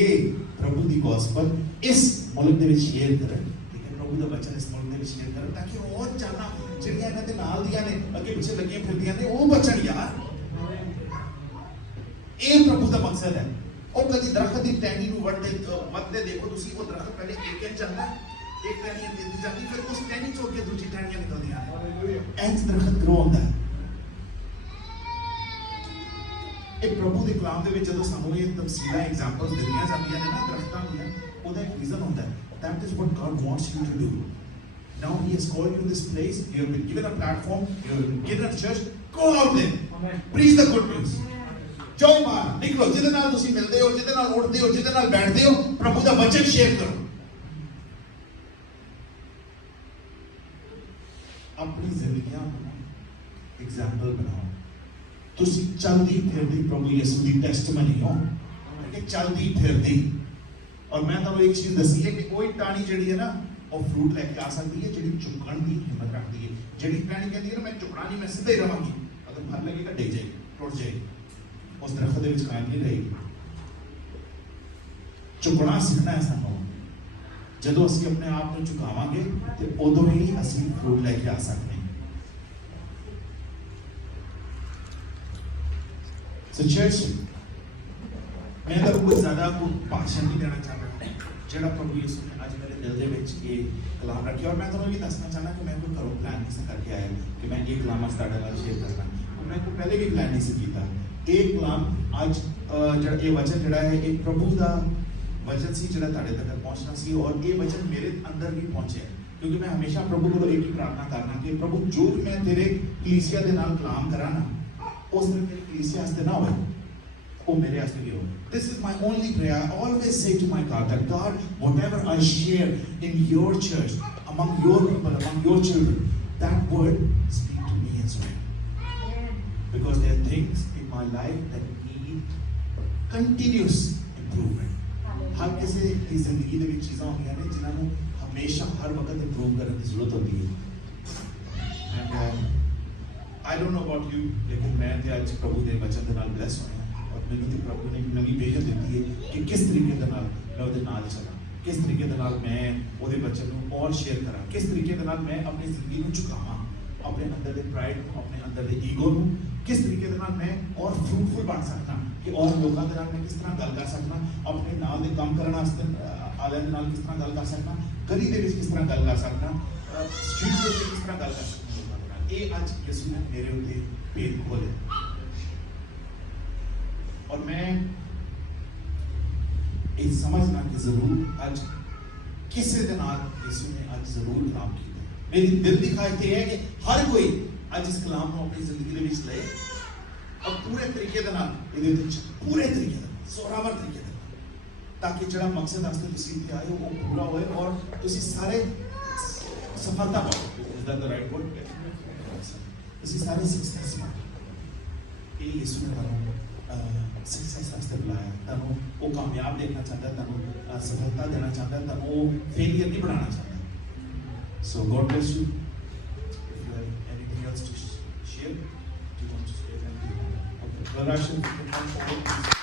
प्रभु दी गॉस्पेल इस मुल्क दे विच शेयर करन, ठीक है, प्रभु दा वचन इस मुल्क दे विच शेयर करन, ताकि और जाना ਜਿਹੜੀਆਂ ਇਹਨਾਂ ਦੇ ਨਾਲ ਦੀਆਂ ਨੇ ਅੱਗੇ ਪਿੱਛੇ ਲੱਗੀਆਂ ਫਿਰਦੀਆਂ ਨੇ ਉਹ ਬਚਣ ਯਾਰ। ਇਹ ਪ੍ਰਭੂ ਦਾ ਮਕਸਦ ਹੈ। ਉਹ ਕਦੀ ਦਰਖਤ ਦੀ ਟਹਿਣੀ ਨੂੰ ਵੱਧਦੇ ਦੇਖੋ ਤੁਸੀਂ, ਉਹ ਦਰਖਤ ਪਹਿਲੇ ਇੱਕ ਇੰਚ ਜਾਂਦਾ, ਇੱਕ ਟਹਿਣੀ ਦਿੱਤੀ ਜਾਂਦੀ, ਫਿਰ ਉਸ ਟਹਿਣੀ ਚੋਂ ਅੱਗੇ ਦੂਜੀ ਟਹਿਣੀਆਂ ਨਿਕਲਦੀਆਂ ਨੇ, ਇੰਜ ਦਰਖਤ ਗਰੋ ਹੁੰਦਾ ਹੈ। ਇਹ ਪ੍ਰਭੂ ਦੇ ਕਲਾਮ ਦੇ ਵਿੱਚ ਜਦੋਂ ਸਾਨੂੰ ਇਹ ਤਫਸੀਲਾਂ ਐਗਜ਼ਾਮਪਲਸ ਦਿੱਤੀਆਂ ਜਾਂਦੀਆਂ ਨੇ ਨਾ ਦਰਖਤਾਂ ਦੀਆਂ, ਉਹਦਾ ਇੱਕ ਰੀਜ਼ਨ ਹੁੰਦਾ ਹੈ। That is what God wants you to do. Now He has called you to this place. You have been given a platform. You have been given a church. Go out there. Amen. Preach the good news. ਜਾਓ ਬਾਹਰ ਨਿਕਲੋ, ਜਿਹਦੇ ਨਾਲ ਤੁਸੀਂ ਮਿਲਦੇ ਹੋ, ਜਿਹਦੇ ਨਾਲ ਉੱਠਦੇ ਹੋ, ਜਿਹਦੇ ਨਾਲ ਬੈਠਦੇ ਹੋ, ਪ੍ਰਭੂ ਦਾ ਵਚਨ ਸ਼ੇਅਰ ਕਰੋ। ਆਪਣੀ ਜ਼ਿੰਦਗੀਆਂ ਨੂੰ ਐਗਜ਼ਾਮਪਲ ਬਣਾਓ। ਤੁਸੀਂ ਚਲਦੀ ਫਿਰਦੀ ਪ੍ਰਭੂ ਯਿਸੂ ਦੀ ਟੈਸਟਮਨੀ ਹੋ, ਕਿ ਚਲਦੀ ਫਿਰਦੀ। ਔਰ ਮੈਂ ਤੁਹਾਨੂੰ ਇੱਕ ਚੀਜ਼ ਦੱਸੀ ਹੈ ਕਿ ਕੋਈ ਟਾਣੀ ਜਿਹੜੀ ਹੈ ਨਾ ਉਹ ਫਰੂਟ ਲੈ ਕੇ ਆ ਸਕਦੀ ਹੈ ਜਿਹੜੀ ਚੁੱਕਣ ਦੀ ਹਿੰਮਤ ਰੱਖਦੀ ਹੈ। ਜਿਹੜੀ ਟਾਣੀ ਕਹਿੰਦੀ ਹੈ ਨਾ ਮੈਂ ਚੁੱਕਣਾ ਨਹੀਂ, ਮੈਂ ਸਿੱਧਾ ਹੀ ਰਵਾਂਗੀ, ਅਗਰ ਫਲ ਲੱਗੇਗਾ ਡਿੱਗ ਜਾਏਗੀ, ਟੁੱਟ ਜਾਏਗੀ, ਉਸ ਦਰਖਤ ਦੇ ਵਿੱਚ ਕਾਇਮ ਨਹੀਂ ਰਹੇਗੀ। ਝੁਕਣਾ ਸਿੱਖਣਾ ਹੈ ਸਾਨੂੰ। ਜਦੋਂ ਅਸੀਂ ਆਪਣੇ ਆਪ ਨੂੰ ਝੁਕਾਵਾਂਗੇ ਤੇ ਉਦੋਂ ਹੀ ਅਸੀਂ ਫਰੂਟ ਲੈ ਕੇ ਆ ਸਕਦੇ ਹਾਂ। ਸੋ ਚਰਚ मैं तो कुछ ज़्यादा को भाषण नहीं देना चाहता, जेड़ा प्रभु यीशु ने आज मेरे दिल दे विच ये कलाम रखे। और मैं तुम्हें भी दसना चाहना कि मैं कोई घरों प्लान नहीं करके आया कि मैं ये कलाम आज तुहाडे नाल शेयर करना, मैं कोई पहले भी प्लान नहीं कीता। ये कलाम आज जेड़ा ये वचन जेड़ा है ये प्रभु दा वचन सी जेड़ा तुहाडे तक पहुंचना सी, और ये वचन मेरे अंदर भी पहुंचे, क्योंकि मैं हमेशा प्रभु को एक ही प्रार्थना करना कि प्रभु जो भी मैं तेरे कलीसिया दे नाल कलाम करा ना, उस तरह तेरी कलीसिया वास्ते ना होए, वो मेरे वास्ते भी हो। This is my only prayer. I always say to my God that God, whatever I share in your church, among your people, among your children, that word speak to me as well. Because there are things in my life that need continuous improvement. हर किसी की जिंदगी दे विच चीज़ां होंदियां ने जिन्हां नूं हमेशा हर वक्त improve करने की जरूरत होती है। And I don't know about you, लेकिन मैं ते आज प्रभु दे वचन दे नाल bless होया और ਮੈਨੂੰ ਤੇ ਪ੍ਰਭੂ ਨੇ ਇੱਕ ਨਵੀਂ ਵਿਜ਼ਨ ਦਿੱਤੀ ਹੈ ਕਿ ਕਿਸ ਤਰੀਕੇ ਦੇ ਨਾਲ ਮੈਂ ਉਹਦੇ ਨਾਲ ਚੱਲਾਂ, ਕਿਸ ਤਰੀਕੇ ਦੇ ਨਾਲ ਮੈਂ ਉਹਦੇ ਬੱਚੇ ਨੂੰ ਔਰ ਸ਼ੇਅਰ ਕਰਾਂ, ਕਿਸ ਤਰੀਕੇ ਦੇ ਨਾਲ ਮੈਂ ਆਪਣੀ ਜ਼ਿੰਦਗੀ ਨੂੰ ਝੁਕਾਵਾਂ, ਆਪਣੇ ਅੰਦਰ ਦੇ ਪ੍ਰਾਈਡ ਨੂੰ, ਆਪਣੇ ਅੰਦਰ ਦੇ ਈਗੋ ਨੂੰ, ਕਿਸ ਤਰੀਕੇ ਦੇ ਨਾਲ ਮੈਂ ਔਰ ਫਰੂਟਫੁਲ ਬਣ ਸਕਦਾ, ਕਿ ਔਰ ਲੋਕਾਂ ਦੇ ਨਾਲ ਮੈਂ ਕਿਸ ਤਰ੍ਹਾਂ ਗੱਲ ਕਰ ਸਕਦਾ, ਆਪਣੇ ਨਾਲ ਦੇ ਕੰਮ ਕਰਨ ਵਾਸਤੇ ਆਲਿਆਂ ਦੇ ਨਾਲ ਕਿਸ ਤਰ੍ਹਾਂ ਗੱਲ ਕਰ ਸਕਦਾ, ਗਲੀ ਦੇ ਵਿੱਚ ਕਿਸ ਤਰ੍ਹਾਂ ਗੱਲ ਕਰ ਸਕਦਾ, ਸਟਰੀਟ ਦੇ ਉੱਤੇ ਕਿਸ ਤਰ੍ਹਾਂ ਗੱਲ ਕਰ ਸਕਦਾ ਲੋਕਾਂ ਦੇ ਨਾਲ। ਇਹ ਅੱਜ ਯਿਸੂ ਨੇ ਮੇਰੇ ਉੱਤੇ ਭੇਦ ਖੋਲ੍ਹਿਆ ਔਰ मैं ਇਹ ਸਮਝਣਾ ਕਿ ਜ਼ਰੂਰ ਅੱਜ ਕਿਸੇ ਦੇ ਨਾਲ ਯਿਸੂ ਨੇ ਅੱਜ ਜ਼ਰੂਰ ਕੰਮ ਕੀਤਾ। ਮੇਰੀ ਦਿਲ ਦੀ ਖਾਹਿਸ਼ ਇਹ ਹੈ ਕਿ ਹਰ ਕੋਈ ਅੱਜ ਇਸ ਕਲਾਮ ਨੂੰ ਆਪਣੀ ਜ਼ਿੰਦਗੀ ਦੇ ਵਿੱਚ ਲਏ ਔਰ ਪੂਰੇ ਤਰੀਕੇ ਦੇ ਨਾਲ ਇਹਦੇ ਵਿੱਚ ਪੂਰੇ ਤਰੀਕੇ ਦੇ ਨਾਲ ਜ਼ੋਰਾਵਰ ਤਰੀਕੇ ਦੇ ਨਾਲ, ਤਾਂ ਕਿ ਜਿਹੜਾ ਮਕਸਦ ਵਾਸਤੇ ਤੁਸੀਂ ਇੱਥੇ ਆਏ ਹੋ ਉਹ ਪੂਰਾ ਹੋਏ ਔਰ ਤੁਸੀਂ ਸਾਰੇ ਸਫਲਤਾ ਪਾਓ। Is that the right word? ਤੁਸੀਂ ਸਾਰੇ ਸਕਸੈਸ ਪਾਓ। ਇਹ ਯਿਸੂ ਨੇ ਤੁਹਾਨੂੰ सक्सेस वास्ते बुलाया, ਤੁਹਾਨੂੰ ਉਹ ਕਾਮਯਾਬ ਦੇਖਣਾ ਚਾਹੁੰਦਾ, ਤੁਹਾਨੂੰ ਸਫਲਤਾ ਦੇਣਾ ਚਾਹੁੰਦਾ, ਤੁਹਾਨੂੰ ਉਹ ਫੇਲਿਅਰ ਨਹੀਂ ਬਣਾਉਣਾ ਚਾਹੁੰਦਾ। So God bless you. If you have anything else to share, do you want to share anything? Okay, Brother Ashim, you can come forward, please.